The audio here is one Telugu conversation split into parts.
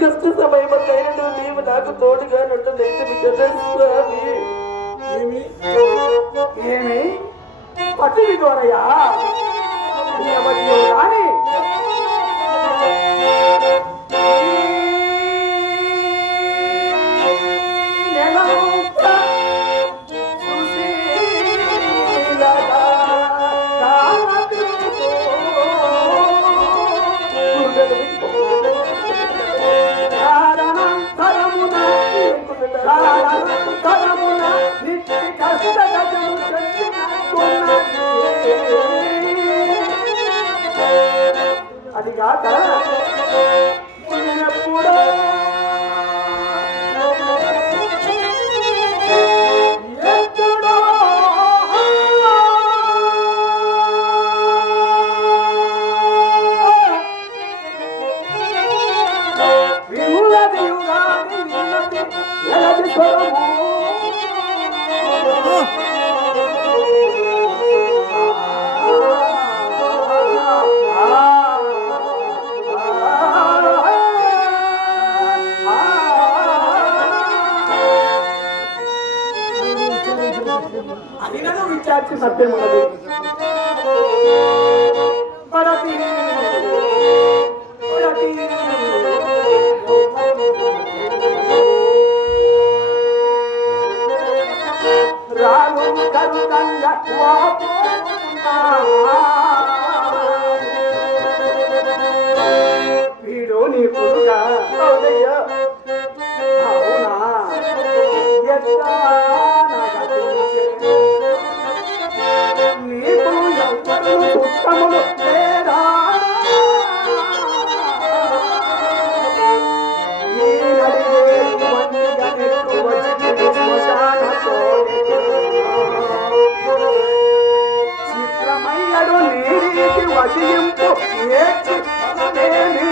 కష్ట సమయమైనా నీవు నాకు తోడుగా స్వామి. ఏమి పట్టి ద్వారయ్యా కానీ అది కాక ఎప్పుడో సత్యం ఉన్నది. రాను కరుతంగా వీడు నీ పురుగా అవునయ్యా అవునా ఉత్తములు లేదా చిత్రమయ్యడు నీరికి వసింపు ఏ చిత్రమేమి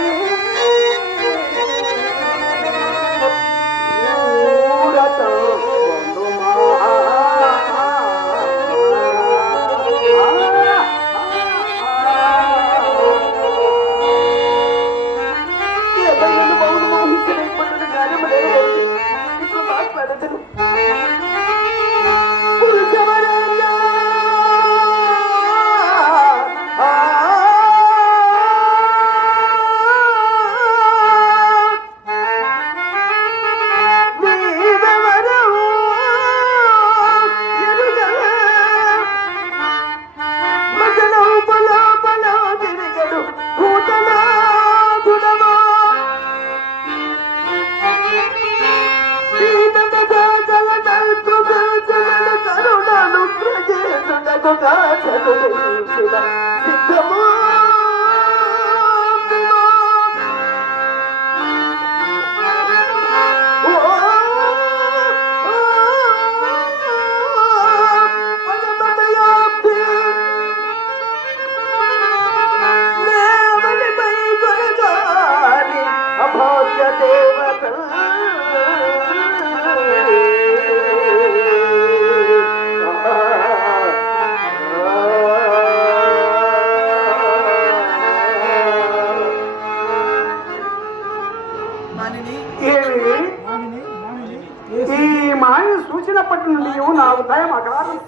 ఈ మాయ సూచినప్పటి నుండి నా ఉదయం అకాలం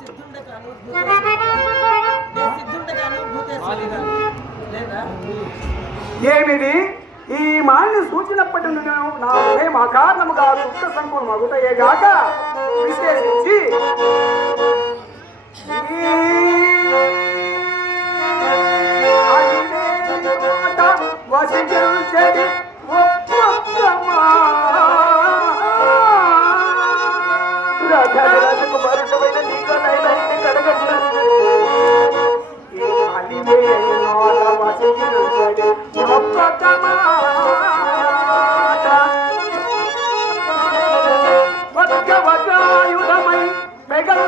ఏమిది ఈ మాయను సూచినప్పటి నుండి నా ఉదయం అకారణముగా దుఃఖ సంపూర్ణ మగుటయేగాక విశేషించి వసించడి రాజకుమారుడమైన నీకు నైనా ఇంటి కడగట్టు వజ్రవజ్రాయుధమై మెగలు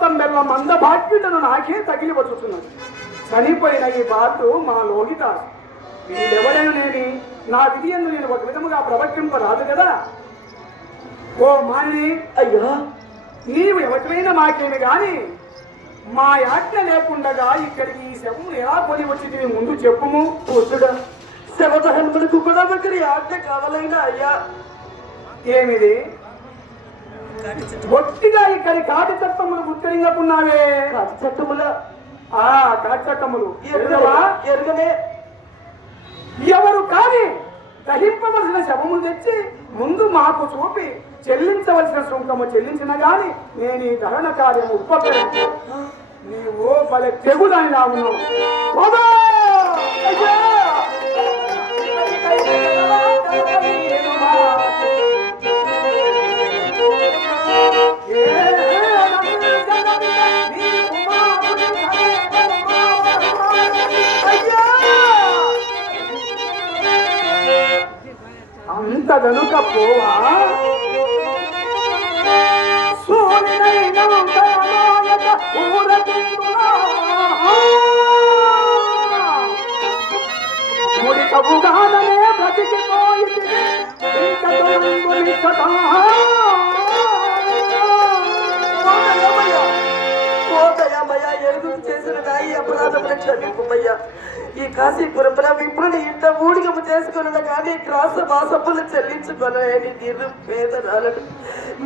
అమృతం బెల్లం మందభాగ్యులను నాకే తగిలి వచ్చుతున్నది. చనిపోయిన ఈ బాటు మా లోహిత వీడెవడనేది నా విధి ఎందు నేను ఒక విధముగా ప్రవర్తింపరాదు కదా. ఓ మాని, అయ్యా నీవు ఎవరికైనా మాకేమి గాని మా యాజ్ఞ లేకుండగా ఇక్కడికి ఈ శవము ఎలా కొని వచ్చి ముందు చెప్పుము. వద్దుడా, శవదహనములకు కూడా ఒకరి ఆజ్ఞ కావాలైనా అయ్యా. ఏమిది ఒట్టిగా ఇక్కడి కాటి చట్టములు గుర్తింగకున్నావే. కాటి చట్టముల కాటి చట్టములు ఎరుగనే ఎవరు కానీ దహింపవలసిన శవములు తెచ్చి ముందు మాకు చూపి చెల్లించవలసిన సుంకము చెల్లించిన గాని నేను ఈ దహన కార్యము ఉపకరించు. నీవు భలే తెగుదానిలా ఉన్నావు. అంత గనుక పోవా ముడి కబుగానే బ్రతికిపోయింది. ఎరుగు చేసిన నాయి అపరాధములు క్షమింపమయ్యా. ఈ కాశీపురంలో విప్రుని ఇంత ఊడిగము చేసుకున్న కానీ క్రాస మాసములు చెల్లించుకోలేని నిరుపేదరాలను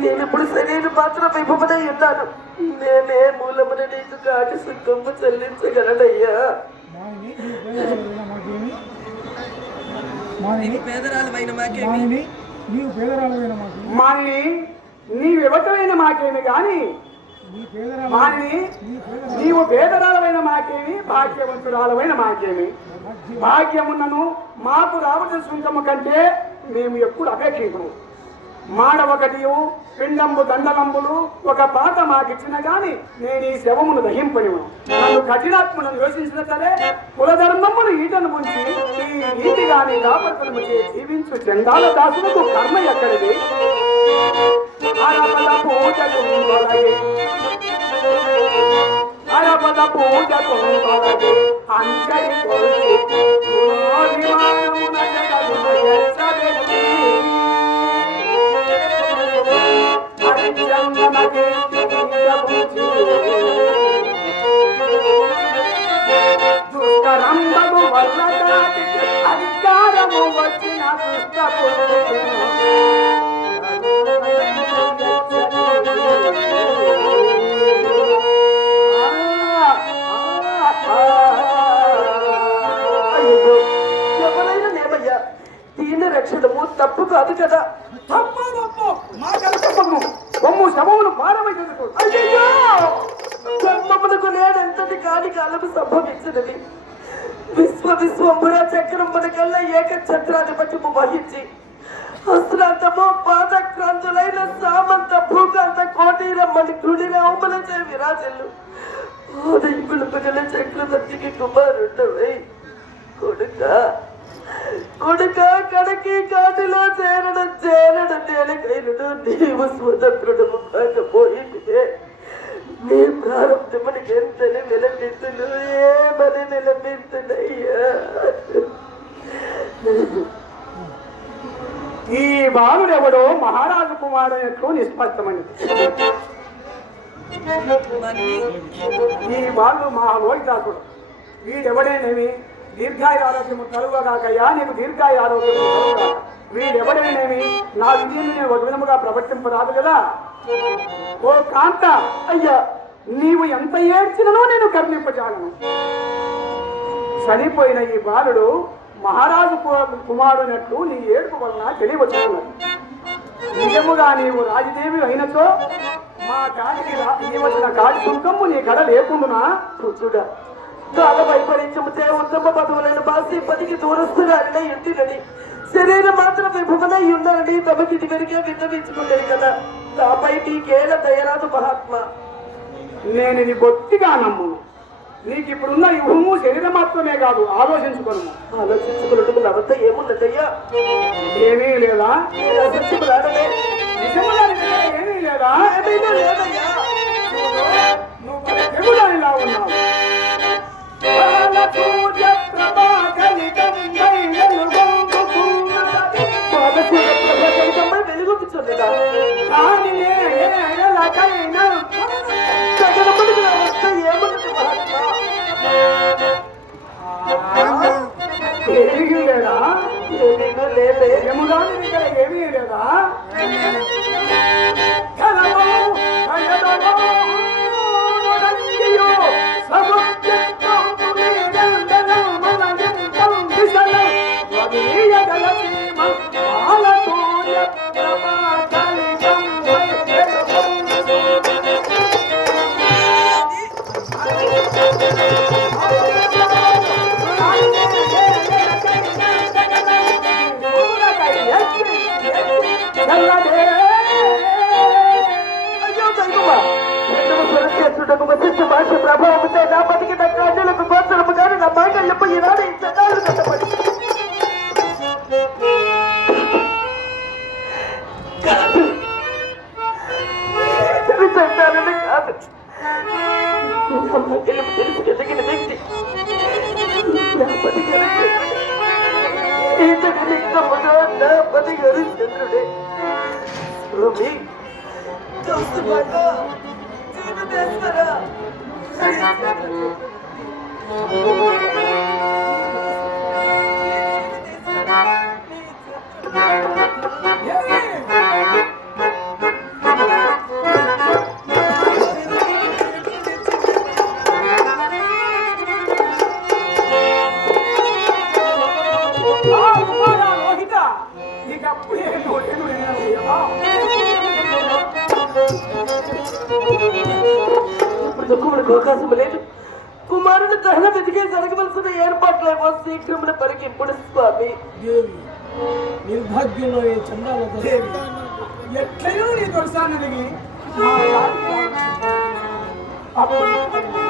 నేను ఇప్పుడు శరీరం మాత్రం విభమనై ఉన్నాను. నేనే మూలమున నీకు కాటి సుఖము చెల్లించగలనయ్యా. మాని నీవెవటమైన మాకేమి గాని మాని నీవు పేదరాలమైన మాకేమి భాగ్యవంతురాలమైన మాకేమి. భాగ్యమున్నను మాకు రావలసిన సుంకము కంటే మేము ఎప్పుడు అపేక్షించము. మాడ ఒకటియు పిండంబు దండలంబులు ఒక పాత మాకిచ్చిన గాని నేను ఈ శవమును దహింపనివు. నన్ను కఠినాత్మను యోచించిన సరే కులధర్మమును ఈటను ముంచి ఈ నీతి గాని కాపర్తనము చే జీవించు చండాల దాసులకు కర్మ ఎక్కడిది. అరపద పూజకు అరపద పూజకు అంజలి దుష్టరంభము వల్ల అధికారము వచ్చిన ఎవరైనా నేమయ్యా, దీన రక్షణము తప్పు కాదు కదా. బొమ్ము శవములు భారమైనందుకు అయ్యో జన్మమునకు నేనెంతటి కాని కాలము సంభవించినది. విశ్వంబుర చక్రమునకల్లా ఏక ఛత్రాధిపత్యము వహించి అస్త్రాంతము పాదక్రాంతులైన సామంత భూకాంత కోటీరమ్మని గుడిరాములచే విరాజల్లు ఆదయింపులు పగల చక్రవర్తికి కుమారుండవై కొడుక కడకి కాటిలో చేరడం తేలికైనడు. నీవు స్వతంత్రుడము కాకపోయింది. నీ ప్రారంభముని ఎంతని నిలబెట్టును ఏమని నిలబెట్టునయ్యా. ఈ బాలుడెవడో మహారాజు కుమారుడు నిష్పష్టమైనది. ఈ బాలుడు మా లోహితాసుడు. వీడెవడేనేమి దీర్ఘాయు ఆరోగ్యము కలుగగాకయ్యా, నీకు దీర్ఘాయు ఆరోగ్యము కలుగుగాక. వీడెవడేనేమి నా విధిని నేను ఒక విధముగా ప్రవర్తింపరాదు కదా. ఓ కాంత, అయ్యా నీవు ఎంత ఏడ్చినో నేను కర్ణింపజాలను. చనిపోయిన ఈ బాలుడు మహారాజు కుమారునట్లు నీ ఏడుపు వలన తెలియవచ్చున్నది. నిజముగా నీవు రాజదేవి అయినచో మా కాటికి వచ్చిన కాటి సుఖము నీ కడ లేకుండునా. చూడ చాలా భయపడించే ఉత్తమ పదవులను బాసి పదికి దూరస్తుగానే ఇంటినని శరీరం మాత్రం విభమనై ఉన్నారని తమకి ఇదివరకే విన్నవించుకున్నారు కదా. నాపై నీకేల దయరాదు మహాత్మా. నేను ఇది బొత్తిగా నమ్మును. నీకు ఇప్పుడున్న యుహము శరీరం మాత్రమే కాదు, ఆలోచించుకోను. ఆలోచించుకున్నట్టు అవంతా ఏమున్నదయ్యా? ఏమీ లేదా? నిజములాడమే నిజములా ఏమీ లేదా? ఏమీ లేదయ్యా. ఉన్నావు బాల సూర్య ప్రభాకలితంబై వెలుగొందుతున్నది. బాల సూర్య ప్రభాకలితంబై వెలుగొందుతున్నదా? కానినే ఏలకైన గగనముడిగా వస్తే ఏమన్నది మహాత్మా? ఏమీ లేదా? ఏమీనూ లేదే. ఏముగాని ఇక్కడ ఏమీ లేదా? కలము కయదము నొడంగియో సముద్రము నీరందనం మనయంతం విసలం వదీయగల సీమ బాలసూర్య ప్రభాకలితంబై అయ్యో దైవమా, రెండవ స్వరచేతుడకు వశిష్ఠ భాష ప్రభావంతో నా బతికి నా కాజలకు గోచరము కానీ నా మాటలపై ఈనాడు ఈ చట్టాలు కట్టబడి చట్టాలని కాదు. తెలిసి ఎదిగిన వ్యక్తి నా బతికి ఈ జగనికముగా నా బతికి చంద్రుడే. స్వామి దోస్తుబాగా జీవితేశ్వరా రోహిత నీకు అప్పుడే ఇప్పుడు దుఃఖములకు అవకాశం లేదు. కుమారుడు దహన వెతికే జరగవలసిన ఏర్పాట్లేమో శీఘ్రముల పరికింపుడు స్వామి. దేవి నిర్భాగ్యంలో ఏ చండాల ఎట్లయో నీ దొరసాన్ని అప్పుడు